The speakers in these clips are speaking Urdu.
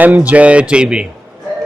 MJ TV।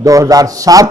2007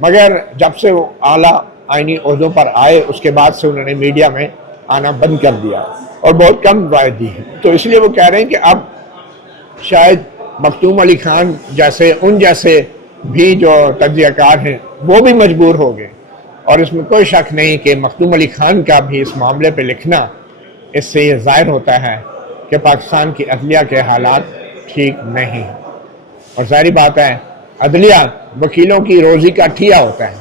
مگر جب سے وہ اعلیٰ آئینی عہدوں پر آئے اس کے بعد سے انہوں نے میڈیا میں آنا بند کر دیا اور بہت کم رائے دی ہے. تو اس لیے وہ کہہ رہے ہیں کہ اب شاید مختوم علی خان جیسے ان جیسے بھی جو تجزیہ کار ہیں وہ بھی مجبور ہو گئے. اور اس میں کوئی شک نہیں کہ مختوم علی خان کا بھی اس معاملے پہ لکھنا، اس سے یہ ظاہر ہوتا ہے کہ پاکستان کی عدلیہ کے حالات ٹھیک نہیں. اور ظاہری بات ہے عدلیہ وکیلوں کی روزی کا ٹھیا ہوتا ہے.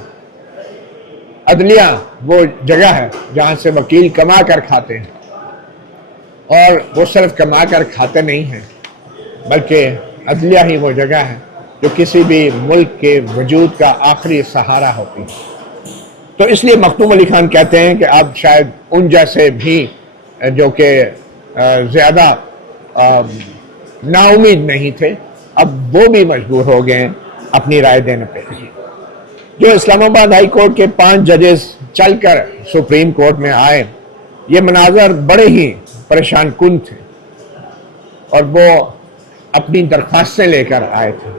عدلیہ وہ جگہ ہے جہاں سے وکیل کما کر کھاتے ہیں، اور وہ صرف کما کر کھاتے نہیں ہیں بلکہ عدلیہ ہی وہ جگہ ہے جو کسی بھی ملک کے وجود کا آخری سہارا ہوتی ہے. تو اس لیے مختوم علی خان کہتے ہیں کہ اب شاید ان جیسے بھی جو کہ زیادہ نا امید نہیں تھے، اب وہ بھی مجبور ہو گئے ہیں اپنی رائے دینے پہ. جو اسلام آباد ہائی کورٹ کے 5 ججز چل کر سپریم کورٹ میں آئے، یہ مناظر بڑے ہی پریشان کن تھے اور وہ اپنی درخواستیں لے کر آئے تھے.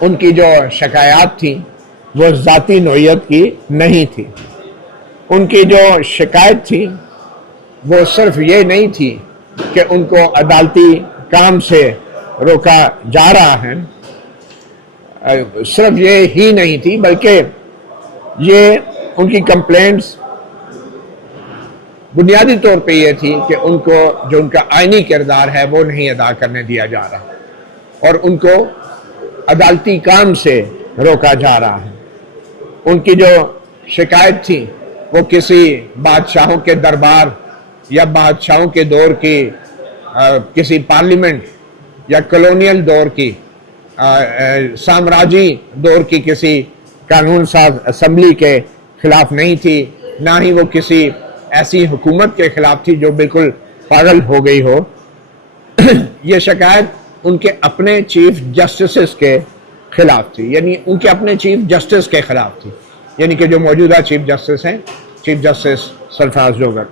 ان کی جو شکایات تھیں وہ ذاتی نوعیت کی نہیں تھی. ان کی جو شکایت تھی وہ صرف یہ نہیں تھی کہ ان کو عدالتی کام سے روکا جا رہا ہے، صرف یہ ہی نہیں تھی بلکہ یہ ان کی کمپلینٹس بنیادی طور پہ یہ تھی کہ ان کو جو ان کا آئینی کردار ہے وہ نہیں ادا کرنے دیا جا رہا اور ان کو عدالتی کام سے روکا جا رہا ہے. ان کی جو شکایت تھی وہ کسی بادشاہوں کے دربار یا بادشاہوں کے دور کی کسی پارلیمنٹ یا کلونیل دور کی سامراجی دور کی کسی قانون ساز اسمبلی کے خلاف نہیں تھی، نہ ہی وہ کسی ایسی حکومت کے خلاف تھی جو بالکل پاگل ہو گئی ہو. یہ شکایت ان کے اپنے چیف جسٹسز کے خلاف تھی، یعنی ان کے اپنے چیف جسٹس کے خلاف تھی، یعنی کہ جو موجودہ چیف جسٹس ہیں، چیف جسٹس سرفراز جوگر.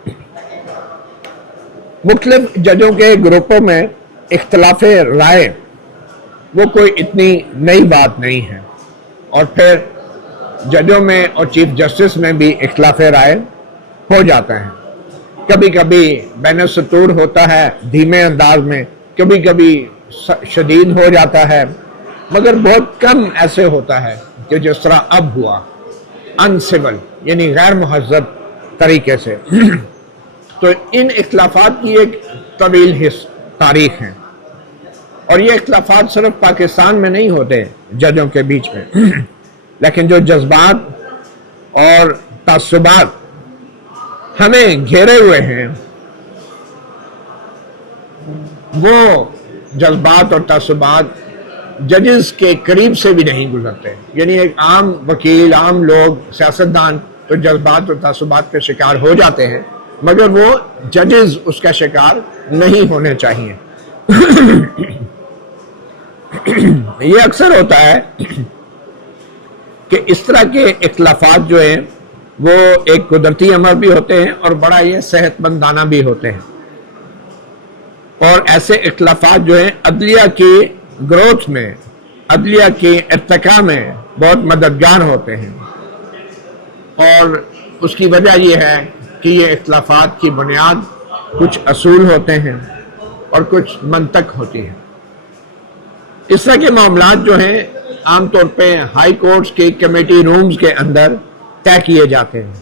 مختلف ججوں کے گروپوں میں اختلاف رائے وہ کوئی اتنی نئی بات نہیں ہے، اور پھر ججوں میں اور چیف جسٹس میں بھی اختلاف رائے ہو جاتا ہے. کبھی کبھی بین السطور ہوتا ہے دھیمے انداز میں، کبھی کبھی شدید ہو جاتا ہے، مگر بہت کم ایسے ہوتا ہے کہ جس طرح اب ہوا، ان سول یعنی غیر مہذب طریقے سے. تو ان اختلافات کی ایک طویل تاریخ ہے، اور یہ اختلافات صرف پاکستان میں نہیں ہوتے ججوں کے بیچ میں، لیکن جو جذبات اور تعصبات ہمیں گھیرے ہوئے ہیں وہ جذبات اور تعصبات ججز کے قریب سے بھی نہیں گزرتے. یعنی ایک عام وکیل، عام لوگ، سیاستدان تو جذبات اور تعصبات کے شکار ہو جاتے ہیں، مگر وہ ججز اس کا شکار نہیں ہونے چاہیے. یہ اکثر ہوتا ہے کہ اس طرح کے اختلافات جو ہیں وہ ایک قدرتی امر بھی ہوتے ہیں اور بڑا یہ صحت مندانہ بھی ہوتے ہیں، اور ایسے اختلافات جو ہیں عدلیہ کی گروتھ میں، عدلیہ کی ارتقاء میں بہت مددگار ہوتے ہیں. اور اس کی وجہ یہ ہے کہ یہ اختلافات کی بنیاد کچھ اصول ہوتے ہیں اور کچھ منطق ہوتی ہے. اس طرح کے معاملات جو ہیں عام طور پہ ہائی کورٹس کے کمیٹی رومز کے اندر طے کیے جاتے ہیں،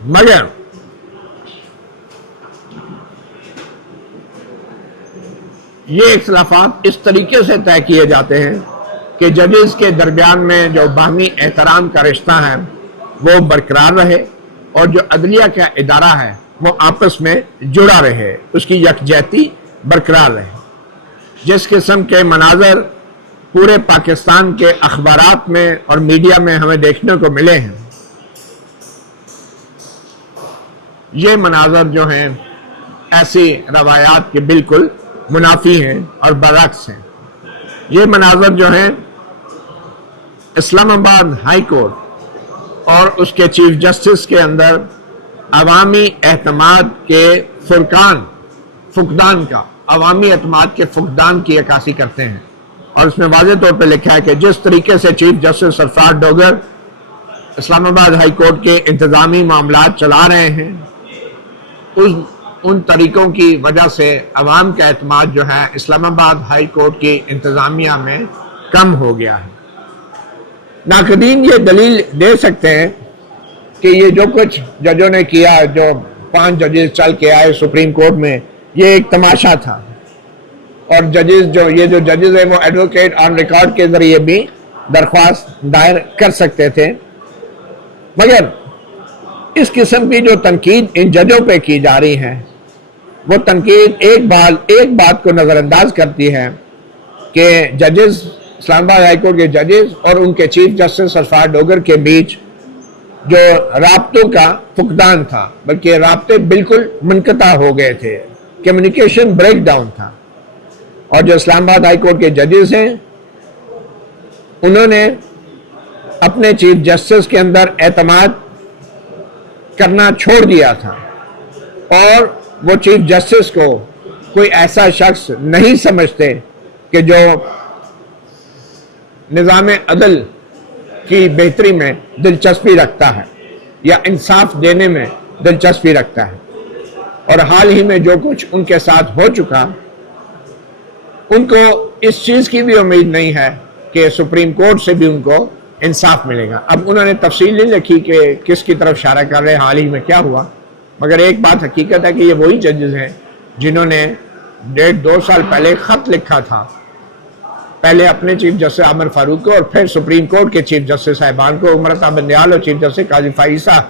مگر یہ اختلافات اس طریقے سے طے کیے جاتے ہیں کہ ججز کے درمیان میں جو باہمی احترام کا رشتہ ہے وہ برقرار رہے، اور جو عدلیہ کا ادارہ ہے وہ آپس میں جڑا رہے، اس کی یکجہتی برقرار رہے. جس قسم کے مناظر پورے پاکستان کے اخبارات میں اور میڈیا میں ہمیں دیکھنے کو ملے ہیں، یہ مناظر جو ہیں ایسی روایات کے بالکل منافی ہیں اور برعکس ہیں. یہ مناظر جو ہیں اسلام آباد ہائی کورٹ اور اس کے چیف جسٹس کے اندر عوامی اعتماد کے فقدان کا عوامی اعتماد کے فقدان کی عکاسی کرتے ہیں، اور اس میں واضح طور پہ لکھا ہے کہ جس طریقے سے چیف جسٹس سرفراز ڈوگر اسلام آباد ہائی کورٹ کے انتظامی معاملات چلا رہے ہیں، ان طریقوں کی وجہ سے عوام کا اعتماد جو ہے اسلام آباد ہائی کورٹ کی انتظامیہ میں کم ہو گیا ہے۔ ناقدین یہ دلیل دے سکتے ہیں کہ یہ جو کچھ ججوں نے کیا، جو 5 ججز چل کے آئے سپریم کورٹ میں، یہ ایک تماشا تھا، اور یہ جو ججز ہیں وہ ایڈوکیٹ آن ریکارڈ کے ذریعے بھی درخواست دائر کر سکتے تھے، مگر اس قسم کی جو تنقید ان ججوں پہ کی جا رہی ہے، وہ تنقید ایک بات کو نظر انداز کرتی ہے کہ ججز، اسلام آباد ہائی کورٹ کے ججز اور ان کے چیف جسٹس سرفراز ڈوگر کے بیچ جو رابطوں کا فقدان تھا، بلکہ رابطے بالکل منقطع ہو گئے تھے، کمیونیکیشن بریک ڈاؤن تھا، اور جو اسلام آباد ہائی کورٹ کے ججز ہیں انہوں نے اپنے چیف جسٹس کے اندر اعتماد کرنا چھوڑ دیا تھا، اور وہ چیف جسٹس کو کوئی ایسا شخص نہیں سمجھتے کہ جو نظام عدل کی بہتری میں دلچسپی رکھتا ہے یا انصاف دینے میں دلچسپی رکھتا ہے، اور حال ہی میں جو کچھ ان کے ساتھ ہو چکا، ان کو اس چیز کی بھی امید نہیں ہے کہ سپریم کورٹ سے بھی ان کو انصاف ملے گا۔ اب انہوں نے تفصیل نہیں لکھی کہ کس کی طرف اشارہ کر رہے ہیں، حال ہی میں کیا ہوا، مگر ایک بات حقیقت ہے کہ یہ وہی ججز ہیں جنہوں نے 1.5-2 سال پہلے خط لکھا تھا، پہلے اپنے چیف جسٹس عامر فاروق کو اور پھر سپریم کورٹ کے چیف جسٹس صاحبان کو، عمرتا بندیال اور چیف جسٹس قاضی فائزہ،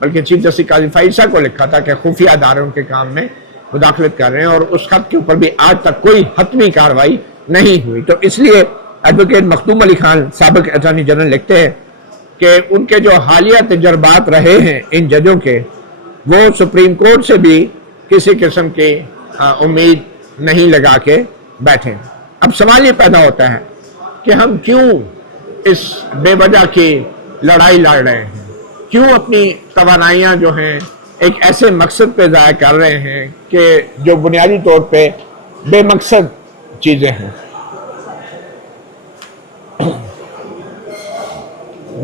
بلکہ چیف جسٹس قاضی فائزہ کو لکھا تھا کہ خفیہ اداروں کے کام میں مداخلت کر رہے ہیں، اور اس خط کے اوپر بھی آج تک کوئی حتمی کارروائی نہیں ہوئی۔ تو اس لیے ایڈوکیٹ مختوم علی خان سابق اٹارنی جنرل لکھتے ہیں کہ ان کے جو حالیہ تجربات رہے ہیں ان ججوں کے، وہ سپریم کورٹ سے بھی کسی قسم کی امید نہیں لگا کے بیٹھے۔ اب سوال یہ پیدا ہوتا ہے کہ ہم کیوں اس بے وجہ کی لڑائی لڑ رہے ہیں، کیوں اپنی توانائیاں جو ہیں ایک ایسے مقصد پہ ضائع کر رہے ہیں کہ جو بنیادی طور پہ بے مقصد چیزیں ہیں۔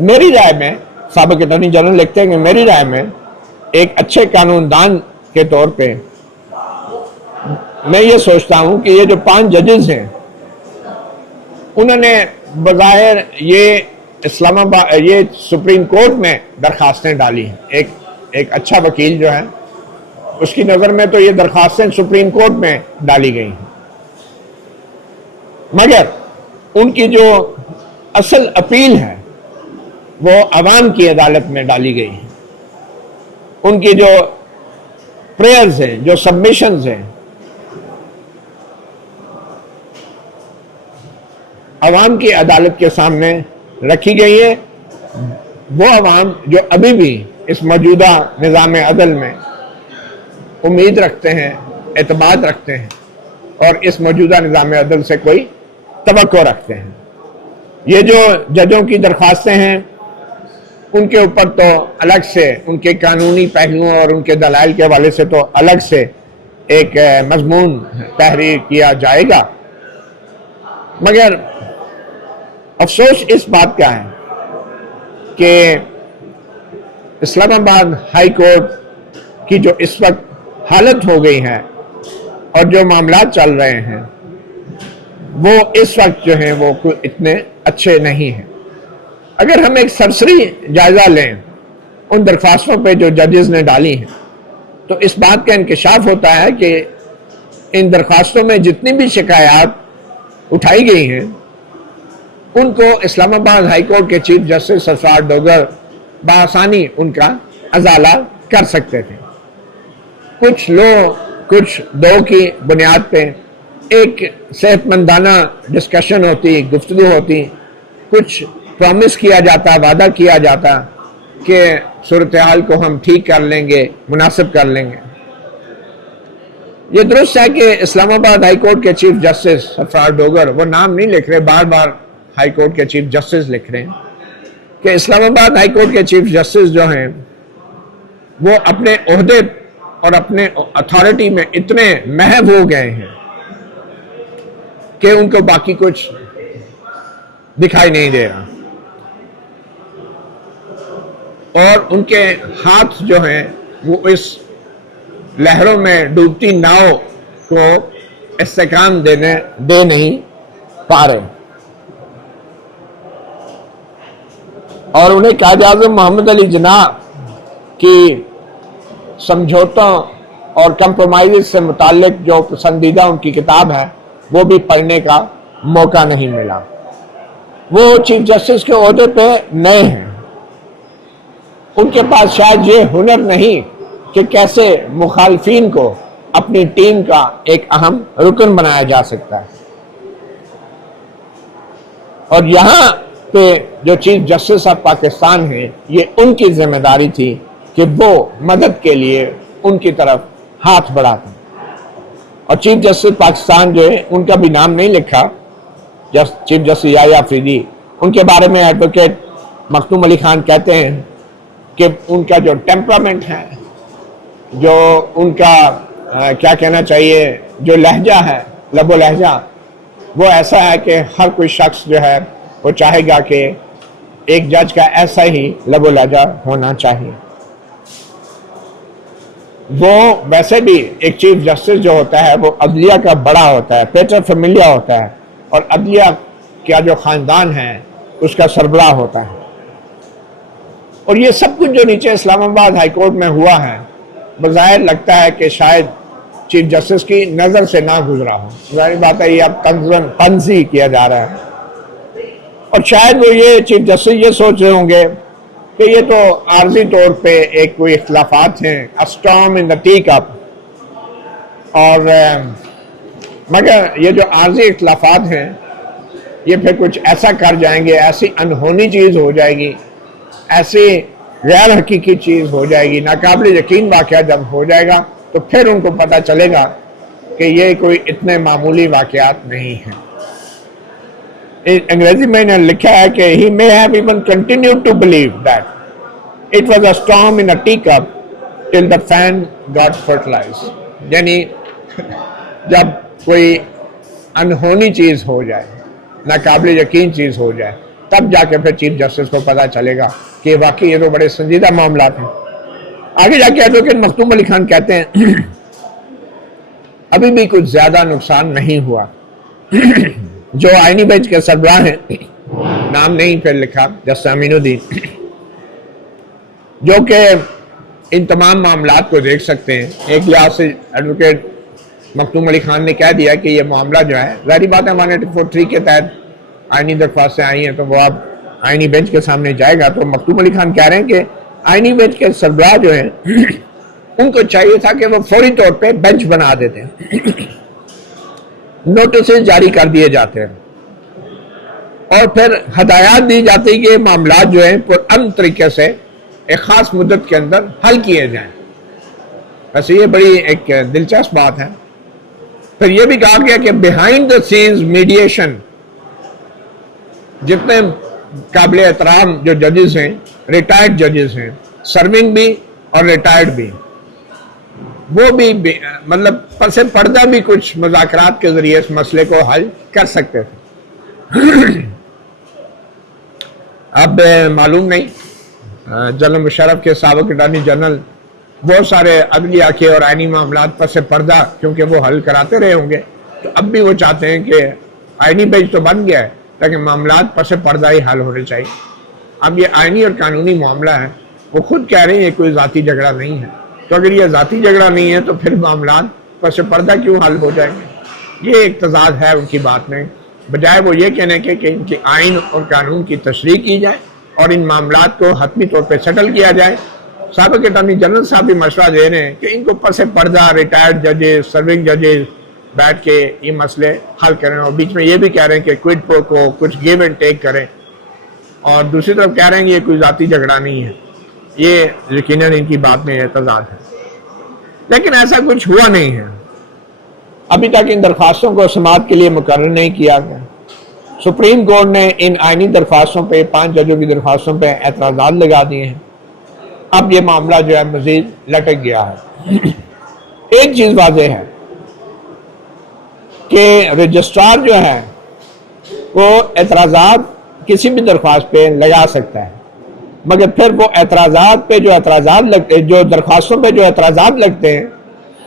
میری رائے میں، سابق اٹارنی جنرل لکھتے ہیں کہ میری رائے میں ایک اچھے قانون دان کے طور پہ میں یہ سوچتا ہوں کہ یہ جو 5 ججز ہیں، انہوں نے بظاہر یہ اسلام آباد، یہ سپریم کورٹ میں درخواستیں ڈالی ہیں۔ ایک اچھا وکیل جو ہے اس کی نظر میں تو یہ درخواستیں سپریم کورٹ میں ڈالی گئی ہیں، مگر ان کی جو اصل اپیل ہے وہ عوام کی عدالت میں ڈالی گئی ہے۔ ان کی جو پریئرز ہیں، جو سبمیشنز ہیں، عوام کی عدالت کے سامنے رکھی گئی ہے۔ وہ عوام جو ابھی بھی اس موجودہ نظام عدل میں امید رکھتے ہیں، اعتماد رکھتے ہیں، اور اس موجودہ نظام عدل سے کوئی توقع رکھتے ہیں۔ یہ جو ججوں کی درخواستیں ہیں، ان کے اوپر تو الگ سے ان کے قانونی پہلوؤں اور ان کے دلائل کے حوالے سے تو الگ سے ایک مضمون تحریر کیا جائے گا، مگر افسوس اس بات کا ہے کہ اسلام آباد ہائی کورٹ کی جو اس وقت حالت ہو گئی ہے اور جو معاملات چل رہے ہیں، وہ اس وقت جو ہیں وہ اتنے اچھے نہیں ہیں۔ اگر ہم ایک سرسری جائزہ لیں ان درخواستوں پہ جو ججز نے ڈالی ہیں، تو اس بات کا انکشاف ہوتا ہے کہ ان درخواستوں میں جتنی بھی شکایات اٹھائی گئی ہیں، ان کو اسلام آباد ہائی کورٹ کے چیف جسٹس سرفراز ڈوگر بآسانی ان کا ازالہ کر سکتے تھے۔ کچھ دو کی بنیاد پہ ایک صحت مندانہ ڈسکشن ہوتی، گفتگو ہوتی، کچھ پرومس کیا جاتا، وعدہ کیا جاتا کہ صورتحال کو ہم ٹھیک کر لیں گے، مناسب کر لیں گے۔ یہ درست ہے کہ اسلام آباد ہائی کورٹ کے چیف جسٹس سرفراز ڈوگر، وہ نام نہیں لکھ رہے، بار بار ہائی کورٹ کے چیف جسٹس لکھ رہے ہیں کہ اسلام آباد ہائی کورٹ کے چیف جسٹس جو ہیں وہ اپنے عہدے اور اپنے اتھارٹی میں اتنے محو ہو گئے ہیں کہ ان کو باقی کچھ دکھائی نہیں دے رہا، اور ان کے ہاتھ جو ہیں وہ اس لہروں میں ڈوبتی ناؤ کو استحکام دے نہیں پا رہے، اور انہیں قائد اعظم محمد علی جناح کی سمجھوتوں اور کمپرومائز سے متعلق جو پسندیدہ ان کی کتاب ہے وہ بھی پڑھنے کا موقع نہیں ملا۔ وہ چیف جسٹس کے عہدے پہ نئے ہیں، ان کے پاس شاید یہ ہنر نہیں کہ کیسے مخالفین کو اپنی ٹیم کا ایک اہم رکن بنایا جا سکتا ہے، اور یہاں پہ جو چیف جسٹس آف پاکستان ہیں یہ ان کی ذمہ داری تھی کہ وہ مدد کے لیے ان کی طرف ہاتھ بڑھاتے، اور چیف جسٹس پاکستان جو ہے ان کا بھی نام نہیں لکھا، چیف جسٹس یحییٰ آفریدی، ان کے بارے میں ایڈوکیٹ مختوم علی خان کہتے ہیں کہ ان کا جو ٹیمپرامنٹ ہے، جو ان کا کیا کہنا چاہیے، جو لہجہ ہے، لب و لہجہ، وہ ایسا ہے کہ ہر کوئی شخص جو ہے وہ چاہے گا کہ ایک جج کا ایسا ہی لب و لہجہ ہونا چاہیے۔ وہ ویسے بھی ایک چیف جسٹس جو ہوتا ہے وہ عدلیہ کا بڑا ہوتا ہے، پیٹر فیملیا ہوتا ہے، اور عدلیہ کا جو خاندان ہے اس کا سربراہ ہوتا ہے، اور یہ سب کچھ جو نیچے اسلام آباد ہائی کورٹ میں ہوا ہے بظاہر لگتا ہے کہ شاید چیف جسٹس کی نظر سے نہ گزرا ہو، ظاہر بات ہے یہ اب طنزی کیا جا رہا ہے، اور شاید وہ یہ چیف جسٹس یہ سوچ رہے ہوں گے کہ یہ تو عارضی طور پہ ایک کوئی اختلافات ہیں، storm in the T cup, اور مگر یہ جو عارضی اختلافات ہیں یہ پھر کچھ ایسا کر جائیں گے، ایسی انہونی چیز ہو جائے گی، ایسی غیر حقیقی چیز ہو جائے گی، ناقابل یقین واقعہ جب ہو جائے گا تو پھر ان کو پتہ چلے گا کہ یہ کوئی اتنے معمولی واقعات نہیں ہیں۔ انگریزی میں نے لکھا ہے کہ he may have even continued to believe that it was a storm in a teacup till the fan got fertilized، یعنی جب کوئی انہونی چیز ہو جائے، ناقابل یقین چیز ہو جائے، تب جا کے پھر چیف جسٹس کو پتہ چلے گا کہ واقعی یہ تو بڑے سنجیدہ معاملات ہیں۔ آگے جا کے ایڈوکیٹ مختوم علی خان کہتے ہیں ابھی بھی کچھ زیادہ نقصان نہیں ہوا۔ جو آئینی بینچ کے سربراہ ہیں، نام نہیں پھر لکھا، جسٹس امین الدین، جو کہ ان تمام معاملات کو دیکھ سکتے ہیں، ایک لحاظ سے ایڈوکیٹ مختوم علی خان نے کہہ دیا کہ یہ معاملہ جو ہے ظاہری بات ہے 184(3) کے تحت آئینی درخواستیں آئی ہیں تو وہ اب آئینی بینچ کے سامنے جائے گا، تو مختوم علی خان کہہ رہے ہیں کہ آئینی بینچ کے سربراہ جو ہیں ان کو چاہیے تھا کہ وہ فوری طور پہ بینچ بنا دیتے ہیں، نوٹسز جاری کر دیے جاتے ہیں، اور پھر ہدایات دی جاتی کہ معاملات جو ہیں پرامن طریقے سے ایک خاص مدت کے اندر حل کیے جائیں۔ ویسے یہ بڑی ایک دلچسپ بات ہے۔ پھر یہ بھی کہا گیا کہ بیہائنڈ دا سینز میڈیشن، جتنے قابل احترام جو ججز ہیں، ریٹائرڈ ججز ہیں، سرونگ بھی اور ریٹائرڈ بھی، وہ بھی مطلب پس پردہ بھی کچھ مذاکرات کے ذریعے اس مسئلے کو حل کر سکتے تھے۔ اب معلوم نہیں، جنرل مشرف کے سابق اٹارنی جنرل بہت سارے عدلیہ کے اور آئینی معاملات پس پردہ کیونکہ وہ حل کراتے رہے ہوں گے، تو اب بھی وہ چاہتے ہیں کہ آئینی بینچ تو بن گیا ہے لیکن معاملات پس پردہ ہی حل ہونے چاہیے۔ اب یہ آئینی اور قانونی معاملہ ہے، وہ خود کہہ رہے ہیں یہ کوئی ذاتی جھگڑا نہیں ہے، تو اگر یہ ذاتی جھگڑا نہیں ہے تو پھر معاملات پس پردہ کیوں حل ہو جائیں گے؟ یہ ایک تضاد ہے ان کی بات میں، بجائے وہ یہ کہنے کے کہ ان کی آئین اور قانون کی تشریح کی جائے اور ان معاملات کو حتمی طور پہ سیٹل کیا جائے۔ سابق اٹارنی جنرل صاحب بھی مشورہ دے رہے ہیں کہ ان کو پس پردہ ریٹائرڈ ججز، سرونگ ججز بیٹھ کے یہ مسئلے حل کریں، اور بیچ میں یہ بھی کہہ رہے ہیں کہ کوئڈ پرو کو کچھ گیو اینڈ ٹیک کریں، اور دوسری طرف کہہ رہے ہیں کہ یہ کوئی ذاتی جھگڑا نہیں ہے۔ یہ یقیناً ان کی بات میں اعتراض ہے، لیکن ایسا کچھ ہوا نہیں ہے۔ ابھی تک ان درخواستوں کو سماعت کے لیے مقرر نہیں کیا گیا۔ سپریم کورٹ نے ان آئینی درخواستوں پہ 5 ججوں کی درخواستوں پہ اعتراضات لگا دیے ہیں۔ اب یہ معاملہ جو ہے مزید لٹک گیا ہے۔ ایک چیز واضح ہے کہ رجسٹرار جو ہے وہ اعتراضات کسی بھی درخواست پہ لگا سکتا ہے، مگر پھر وہ اعتراضات پہ جو درخواستوں پہ جو اعتراضات لگتے ہیں،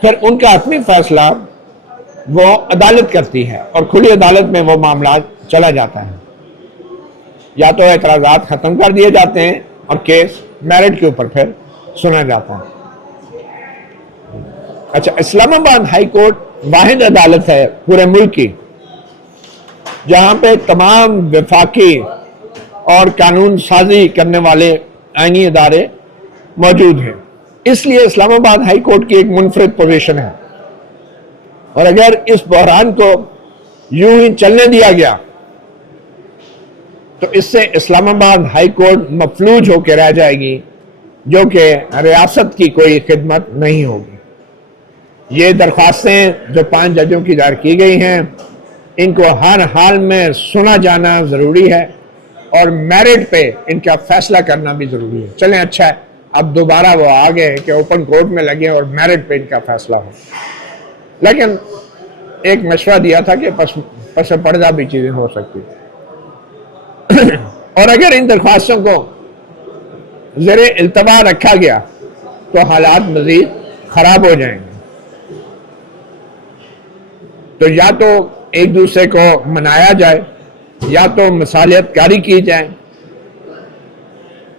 پھر ان کا حتمی فیصلہ وہ عدالت کرتی ہے، اور کھلی عدالت میں وہ معاملات چلا جاتا ہے، یا تو اعتراضات ختم کر دیے جاتے ہیں اور کیس میرٹ کے اوپر پھر سنا جاتا ہے۔ اچھا، اسلام آباد ہائی کورٹ واحد عدالت ہے پورے ملک کی جہاں پہ تمام وفاقی اور قانون سازی کرنے والے آئینی ادارے موجود ہیں، اس لیے اسلام آباد ہائی کورٹ کی ایک منفرد پوزیشن ہے، اور اگر اس بحران کو یوں ہی چلنے دیا گیا تو اس سے اسلام آباد ہائی کورٹ مفلوج ہو کے رہ جائے گی، جو کہ ریاست کی کوئی خدمت نہیں ہوگی۔ یہ درخواستیں جو 5 ججوں کی دائر کی گئی ہیں، ان کو ہر حال میں سنا جانا ضروری ہے، اور میرٹ پہ ان کا فیصلہ کرنا بھی ضروری ہے۔ چلیں، اچھا ہے، اب دوبارہ وہ آگے کہ اوپن کورٹ میں لگیں اور میرٹ پہ ان کا فیصلہ ہو، لیکن ایک مشورہ دیا تھا کہ پس پردہ بھی چیزیں ہو سکتی اور اگر ان درخواستوں کو زیر التوا رکھا گیا تو حالات مزید خراب ہو جائیں گے۔ تو یا تو ایک دوسرے کو منایا جائے، یا تو مصالحت کاری کی جائے،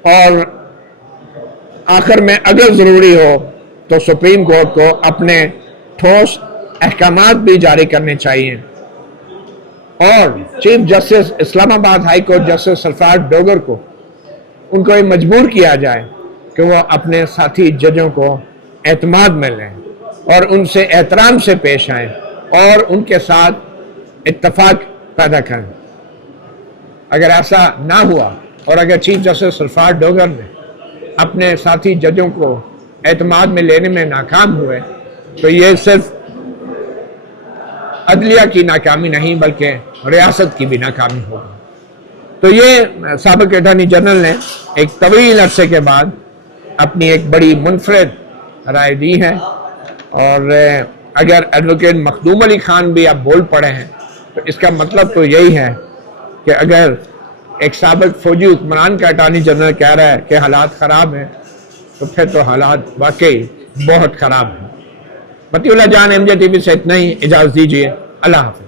اور آخر میں اگر ضروری ہو تو سپریم کورٹ کو اپنے ٹھوس احکامات بھی جاری کرنے چاہیے، اور چیف جسٹس اسلام آباد ہائی کورٹ جسٹس سرفراز ڈوگر کو ان کو یہ مجبور کیا جائے کہ وہ اپنے ساتھی ججوں کو اعتماد میں لیں اور ان سے احترام سے پیش آئیں اور ان کے ساتھ اتفاق پیدا کریں۔ اگر ایسا نہ ہوا اور اگر چیف جسٹس سرفراز ڈوگر نے اپنے ساتھی ججوں کو اعتماد میں لینے میں ناکام ہوئے تو یہ صرف عدلیہ کی ناکامی نہیں بلکہ ریاست کی بھی ناکامی ہوگی۔ تو یہ سابق اٹارنی جنرل نے ایک طویل عرصے کے بعد اپنی ایک بڑی منفرد رائے دی ہے، اور اگر ایڈوکیٹ مخدوم علی خان بھی اب بول پڑے ہیں تو اس کا مطلب تو یہی ہے کہ اگر ایک سابق فوجی حکمران کا اٹارنی جنرل کہہ رہا ہے کہ حالات خراب ہیں تو پھر تو حالات واقعی بہت خراب ہیں۔ مطیع اللہ جان، MJ TV سے اتنا ہی، اجازت دیجیے، اللہ حافظ۔